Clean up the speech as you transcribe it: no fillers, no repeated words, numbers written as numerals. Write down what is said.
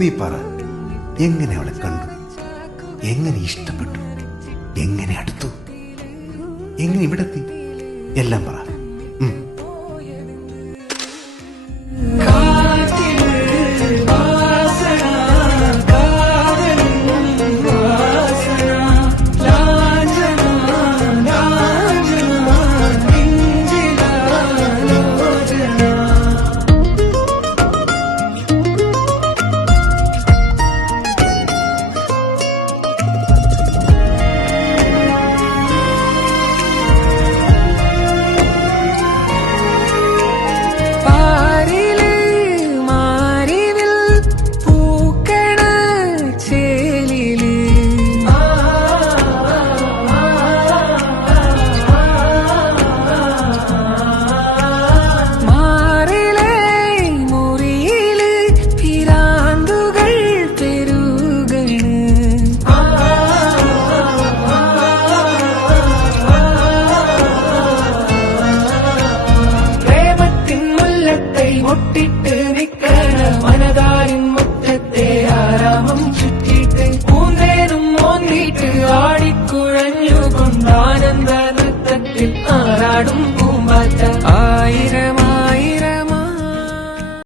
നീ പറ, എങ്ങനെ അവളെ കണ്ടു, എങ്ങനെ ഇഷ്ടപ്പെട്ടു, എങ്ങനെ അടുത്തു, എങ്ങനെ ഇവിടെത്തി, എല്ലാം പറ. മുട്ടിട്ട് നിക്കണ മനതാരിൻ മുറ്റത്തെ ആരാമം ചുറ്റിട്ട് പൂന്തേനും മോന്തിട്ട് ആടിക്കുഴഞ്ഞുകൊണ്ടാനന്ദ നൃത്തത്തിൽ ആറാടും പൂമ്പാറ്റ.